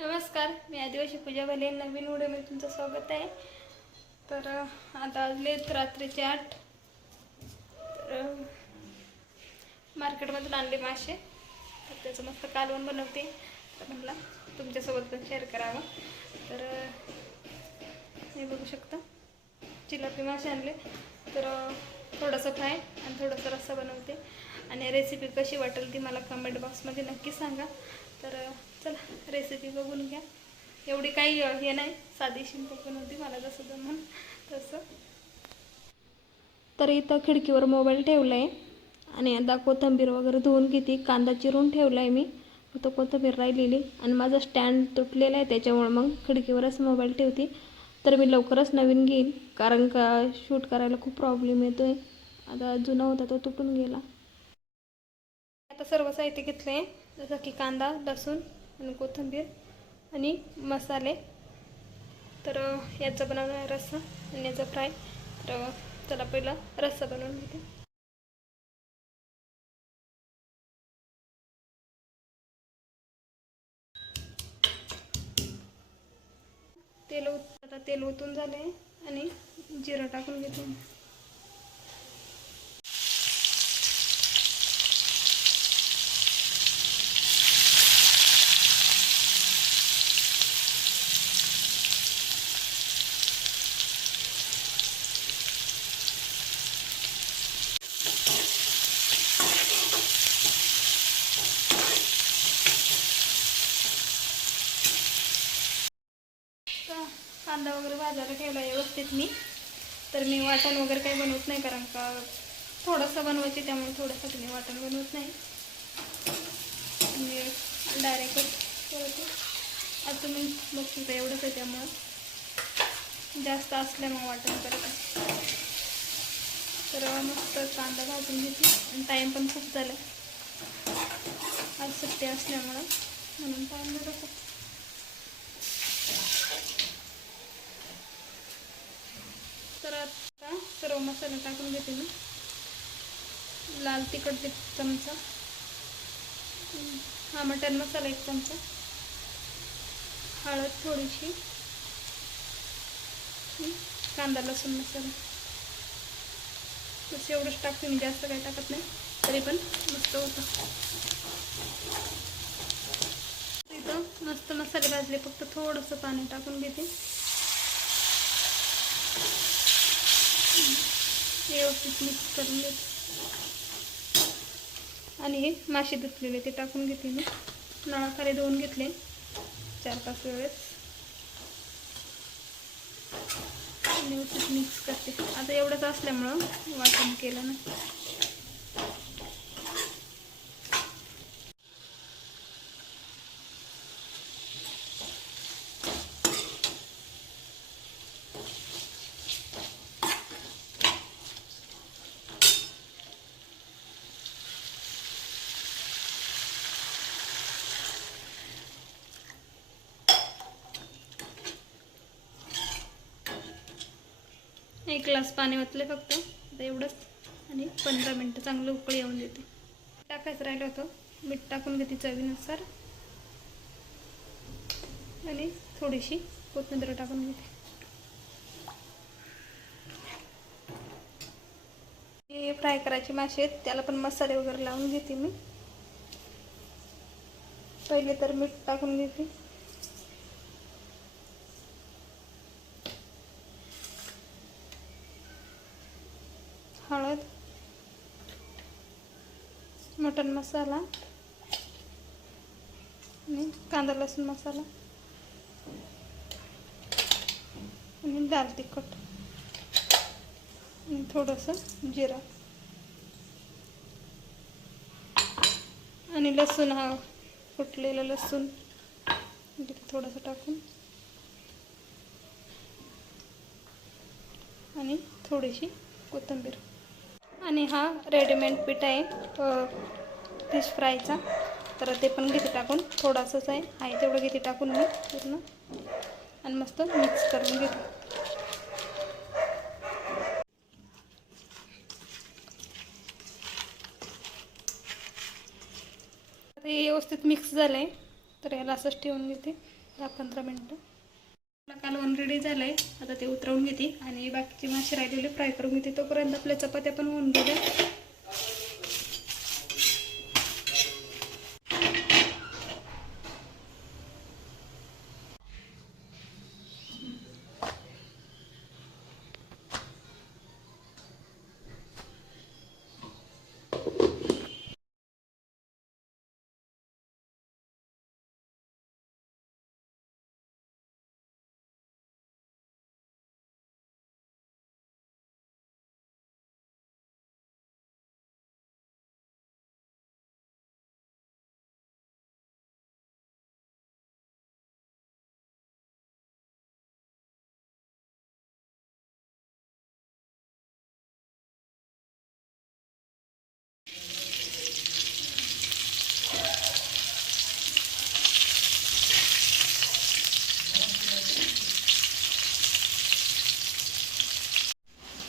नमस्कार, मी आदिवासी पूजा भले नवीन व्हिडिओमध्ये तुमचं स्वागत आहे. तर आता वाजलेत रात्रीचे 8. तर मार्केटमधून आणले मासे, तर त्याचं मस्त कालवण बनवते. तर म्हटलं तुमच्यासोबत पण शेअर करावं. तर हे बघू शकता, चिलापी मासे आणले. तर थोडंसं फ्राय आणि थोडंसं रस्सा बनवते. आणि रेसिपी कशी वाटेल ती मला कमेंट बॉक्समध्ये नक्की सांगा. तर चला रेसिपी बघून घ्या. एवढी काही हे नाही, साधी सिंपल बनवते, मला जसं जमन तसं. तर इथं खिडकीवर मोबाईल ठेवला आहे आणि आता कोथिंबीर वगैरे धुवून घेते. कांदा चिरून ठेवला आहे मी, फक्त कोथिंबीर राहिलेली. आणि माझं स्टँड तुटलेलं आहे, त्याच्यामुळे मग खिडकीवरच मोबाईल ठेवते. तर मी लवकरच नवीन घेईन, कारण का शूट करायला खूप प्रॉब्लेम येतो आहे. आता जुना होता तो तुटून गेला. आता सर्व साहित्य घेतलं आहे, जसं की कांदा, लसूण आणि कोथिंबीर आणि मसाले. तर याचा बनवणार आहे रस्सा आणि याचा फ्राय. तर चला पहिला रस्सा बनवून घेते. आता तेल ओतून झाले आणि जिरं टाकून घेते. कांदा वगैरे भाजायला ठेवला व्यवस्थित मी. तर मी वाटण वगैरे काही बनवत नाही, कारण का थोडंसं बनवायचे, त्यामुळे थोडंसं मी वाटण बनवत नाही. मी डायरेक्टच करते. आता तुम्ही बघतो तर एवढंच आहे, त्यामुळं जास्त असल्यामुळे वाटण करत. तर मस्त कांदा भाजून घेते. आणि टाईम पण खूप झाला, आज सुट्टी असल्यामुळं, म्हणून टाईम झाला खूप. तर आता सर्व मसाले टाकून घेते मी. लाल तिखट 1 चमचा, हा मटन मसाला 1 चमचा, हळद थोडीशी, कांदा लसूण मसाला, बस एवढंच टाकते मी, जास्त काही टाकत नाही, तरी पण मस्त होतं. इथं मस्त मसाले भाजले, फक्त थोडंसं पाणी टाकून घेते. व्यवस्थित मिक्स करून घेते. आणि हे मासे धुतलेले ते टाकून घेते मी. नळाखाली धुवून घेतले 4-5 वेळेस. व्यवस्थित मिक्स करते. आता एवढंच असल्यामुळं वाटण केलं ना. एक ग्लास पाणी ओतले फक्त, आता एवढंच. आणि 15 मिनटं चांगलं उकळी येऊन देते. टाकायचं राहिलं होतं, मीठ टाकून घेते चवीनुसार. आणि थोडीशी कोथिंबीर टाकून घेते. हे फ्राय करायचे मासे आहेत, त्याला पण मसाले वगैरे लावून घेते मी. पहिले तर मीठ टाकून घेते, हळद, मटन मसाला आणि कांदा लसूण मसाला आणि लाल तिखट आणि थोडंसं जिरा आणि लसूण, हा फुटलेलं लसूण थोडंसं टाकून, आणि थोडीशी कोथिंबीर. आणि हा रेडीमेड पीठ आहे फिश फ्रायचा, तर ते पण घेते टाकून. थोडंसंच आहे तेवढं घेते टाकून मी पूर्ण. आणि मस्त मिक्स करून घेते. आता हे व्यवस्थित मिक्स झालं आहे, तर याला असंच ठेवून घेते. 10-15 मिनटं. आपला कालवण रेडी झालं आहे. आता ते उतरवून घेते आणि बाकीचे मासे राहिलेले फ्राय करून घेते. तोपर्यंत आपल्या चपात्या पण होऊन गेल्या.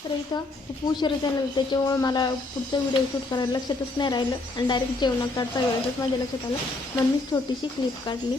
तर इथं खूप उशीर झाला, त्याच्यामुळे मला पुढचा व्हिडिओ शूट करायला लक्षातच नाही राहिलं आणि डायरेक्ट जेवणाकडचा वेळेतच माझ्या लक्षात आलं, म्हणून मी छोटीशी क्लिप काढली.